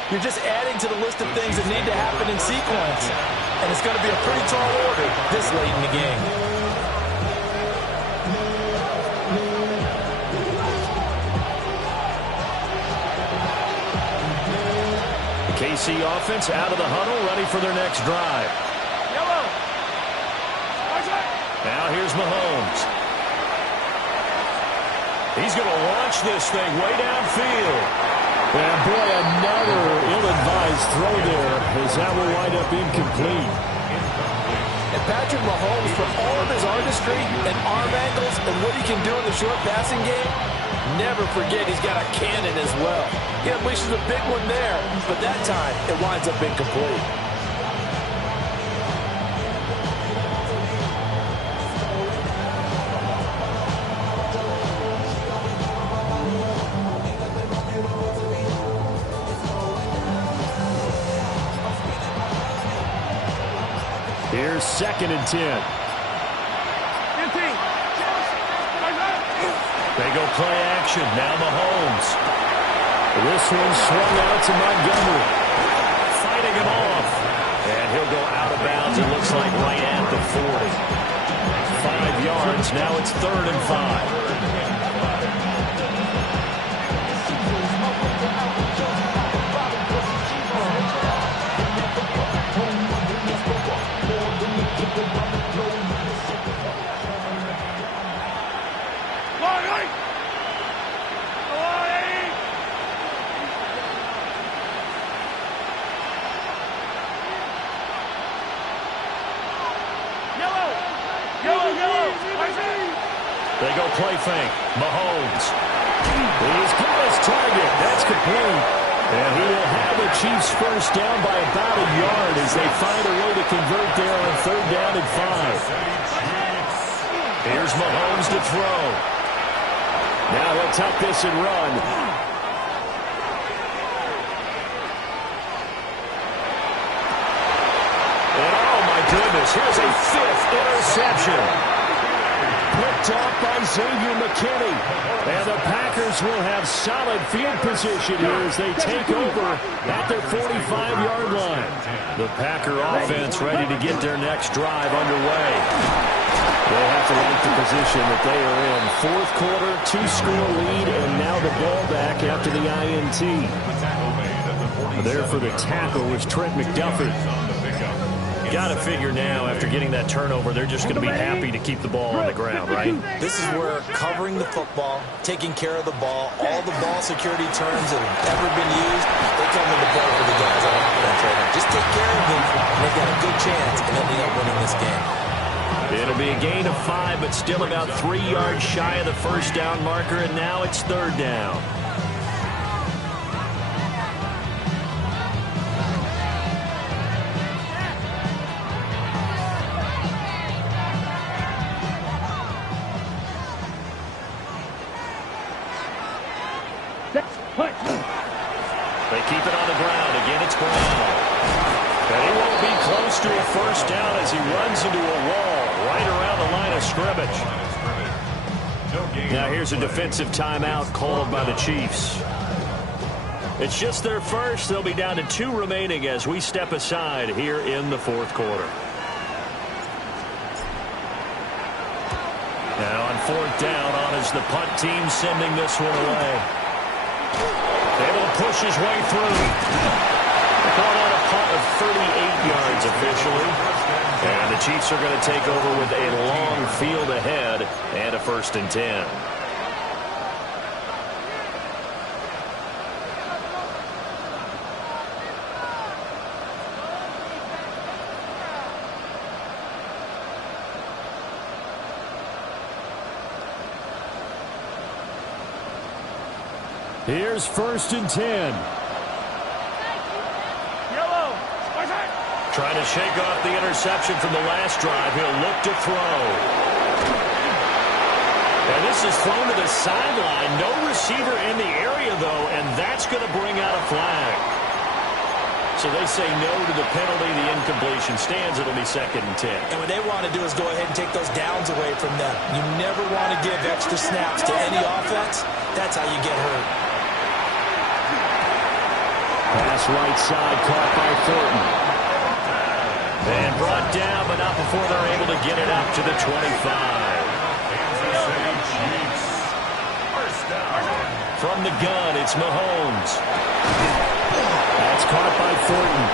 you're just adding to the list of things that need to happen in sequence. And it's going to be a pretty tall order this late in the game. The KC offense out of the huddle, ready for their next drive. Now here's Mahomes. He's going to launch this thing way downfield. And boy, another ill-advised throw there as that will wind up incomplete. And Patrick Mahomes, for all of his artistry and arm angles and what he can do in the short passing game, never forget he's got a cannon as well. He unleashes a big one there, but that time it winds up incomplete. Here's 2nd and 10. They go play action. Now Mahomes. This one swung out to Montgomery. Fighting him off. And he'll go out of bounds, it looks like, right at the 40. 5 yards. Now it's 3rd and 5. They go play fake. Mahomes. He's got his target. That's complete. And he will have the Chiefs first down by about a yard as they find a way to convert there on 3rd down and 5. Here's Mahomes to throw. Now he'll tuck this and run. And oh my goodness, here's a 5th interception. Picked off by Xavier McKinney. And the Packers will have solid field position here as they take over at their 45-yard line. The Packer offense ready to get their next drive underway. They have to like the position that they are in. 4th quarter, 2-score lead, and now the ball back after the INT. There for the tackle was Trent McDuffie. Got to figure now, after getting that turnover, they're just going to be happy to keep the ball on the ground, right? This is where covering the football, taking care of the ball, all the ball security terms that have ever been used, they come into play for the guys on offense right now. Just take care of them, and they've got a good chance of ending up winning this game. It'll be a gain of 5, but still about 3 yards shy of the first down marker, and now it's 3rd down. They keep it on the ground. Again, it's Brown. But he won't be close to a first down as he runs into a wall right around the line of scrimmage. Now here's a defensive timeout called by the Chiefs. It's just their first. They'll be down to 2 remaining as we step aside here in the 4th quarter. Now on 4th down, on is the punt team sending this one away. Able to push his way through. Caught on a punt of 38 yards officially. And the Chiefs are going to take over with a long field ahead and a 1st and 10. Here's 1st and 10. Trying to shake off the interception from the last drive. He'll look to throw. And this is thrown to the sideline. No receiver in the area, though, and that's going to bring out a flag. So they say no to the penalty. The incompletion stands. It'll be 2nd and 10. And what they want to do is go ahead and take those downs away from them. You never want to give extra snaps to any offense. That's how you get hurt. Pass right side, caught by Thornton. And brought down, but not before they're able to get it up to the 25. From the gun, it's Mahomes. That's caught by Thornton.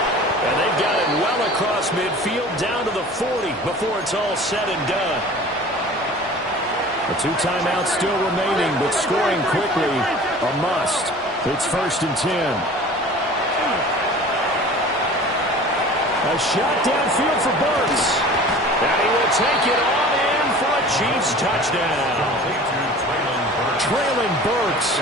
And they've got it well across midfield, down to the 40 before it's all said and done. The 2 timeouts still remaining, but scoring quickly, a must. It's 1st and 10. A shot downfield for Burks. And he will take it on in for a Chiefs touchdown. Trailing Burks,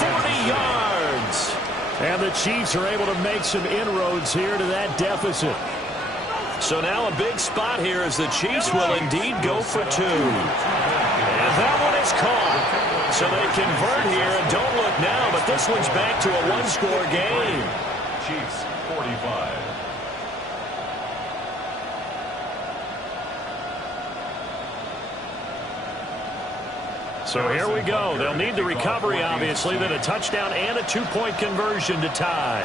40 yards. And the Chiefs are able to make some inroads here to that deficit. So now a big spot here as the Chiefs will indeed go for 2. And that one is caught. So they convert here and don't look now, but this one's back to a 1-score game. Chiefs 45. So here we go. They'll need the recovery, obviously, then a touchdown and a 2-point conversion to tie.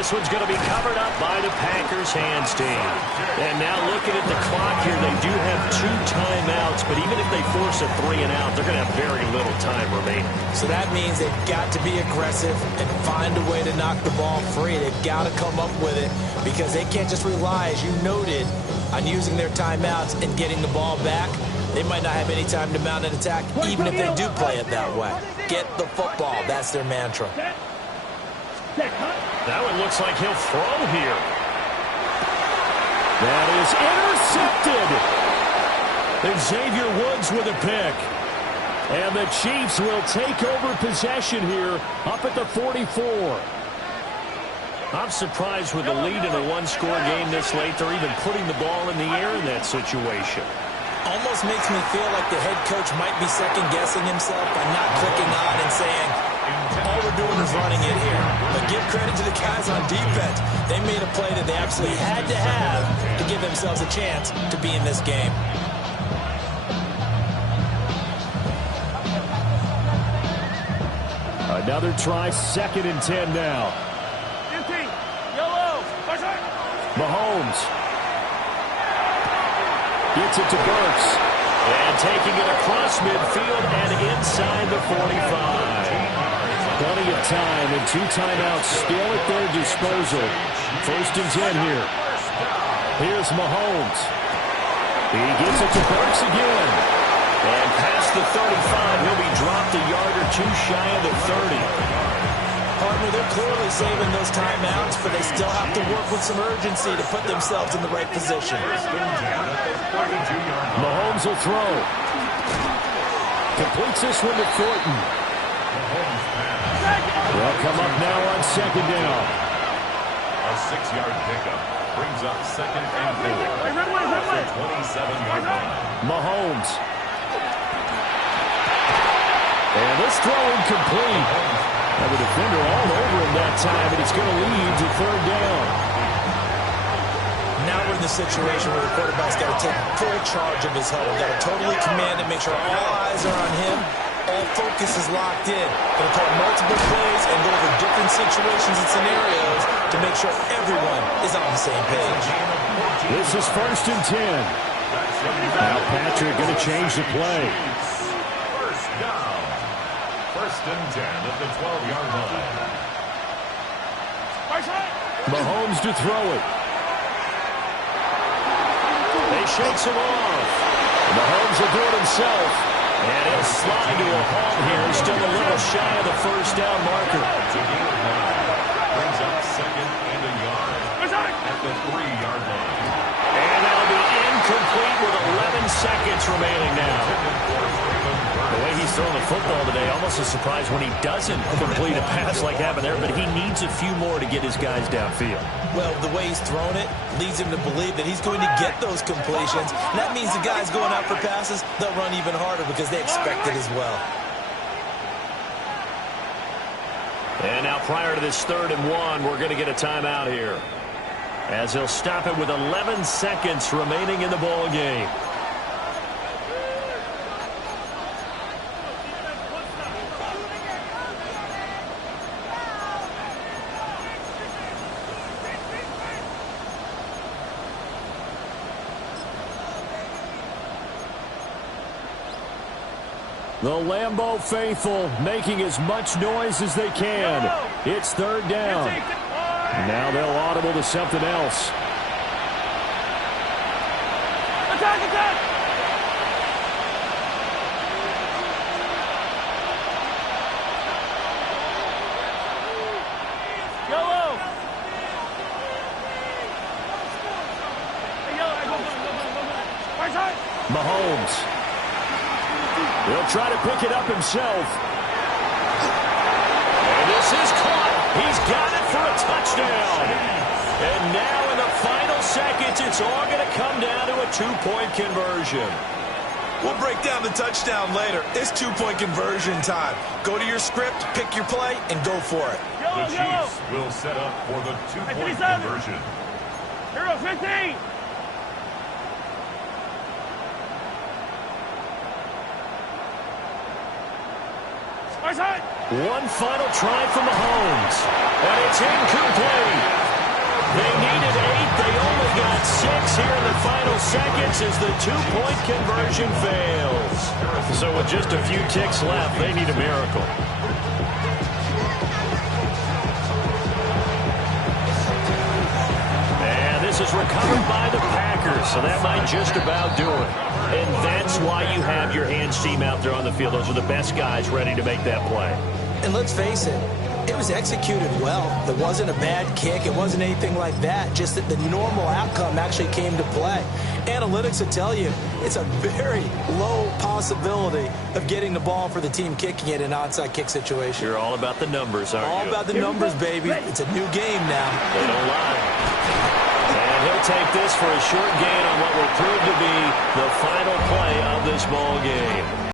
this one's going to be covered up by the Packers hands team. And now looking at the clock here, they do have 2 timeouts, but even if they force a 3 and out, they're going to have very little time remaining. So that means they've got to be aggressive and find a way to knock the ball free. They've got to come up with it because they can't just rely, as you noted, on using their timeouts and getting the ball back. They might not have any time to mount an attack, even if they do play it that way. Get the football. That's their mantra. That one looks like he'll throw here. That is intercepted. And Xavier Woods with a pick. And the Chiefs will take over possession here up at the 44. I'm surprised with the lead in a one-score game this late, they're even putting the ball in the air in that situation. Almost makes me feel like the head coach might be second-guessing himself by not clicking on and saying, all we're doing is running it here. But give credit to the guys on defense. They made a play that they absolutely had to have to give themselves a chance to be in this game. Another try, 2nd and 10 now. Empty. Yellow. Mahomes gets it to Burks. And taking it across midfield and inside the 45. Plenty of time and 2 timeouts still at their disposal. 1st and 10 here. Here's Mahomes. He gets it to Burks again. And past the 35, he'll be dropped a yard or 2 shy of the 30. Partner, they're clearly saving those timeouts, but they still have to work with some urgency to put themselves in the right position. Mahomes will throw. Completes this one to Thornton. They'll come up now on 2nd down. A 6-yard pickup brings up 2nd and 4. That's the 27-yard line. Mahomes. And this throw incomplete. And the defender all over him that time, and it's going to lead to 3rd down. Now we're in the situation where the quarterback's got to take full charge of his huddle. Got to totally command it, make sure all eyes are on him. All focus is locked in. Going to call multiple plays and go over different situations and scenarios to make sure everyone is on the same page. This is 1st and 10. Now Patrick going to change the play. First down. 1st and 10 at the 12-yard line. Mahomes to throw it. They shakes him off. Mahomes will do it himself. And he'll slide to a halt here. Still a little shy of the 1st down marker. Brings up 2nd and a yard at the 3-yard line. And that'll be incomplete with 11 seconds remaining now. The way he's throwing the football today, almost a surprise when he doesn't complete a pass like happened there, but he needs a few more to get his guys downfield. Well, the way he's thrown it leads him to believe that he's going to get those completions. And that means the guys going out for passes, they'll run even harder because they expect it as well. And now prior to this 3rd and 1, we're going to get a timeout here, as he'll stop it with 11 seconds remaining in the ball game. The Lambeau faithful making as much noise as they can. It's 3rd down. Now they'll audible to something else. Attack, attack! Yellow! Hey, yellow, go. Right side! Mahomes. He'll try to pick it up himself. And this is caught. He's got it for a touchdown. And now in the final seconds, it's all going to come down to a 2-point conversion. We'll break down the touchdown later. It's 2-point conversion time. Go to your script, pick your play, and go for it. The Chiefs will set up for the 2-point conversion. Hero 15! One final try for Mahomes. And it's incomplete. They needed 8. They only got 6 here in the final seconds as the two-point conversion fails. So with just a few ticks left, they need a miracle. And this is recovered by the Packers, so that might just about do it. And that's why you have your hands team out there on the field. Those are the best guys ready to make that play. And let's face it, it was executed well. It wasn't a bad kick. It wasn't anything like that. Just that the normal outcome actually came to play. Analytics will tell you it's a very low possibility of getting the ball for the team kicking it in an onside kick situation. You're all about the numbers, aren't you? All about the numbers, baby. It's a new game now. They don't lie. And he'll take this for a short gain on what will prove to be the final play of this ball game.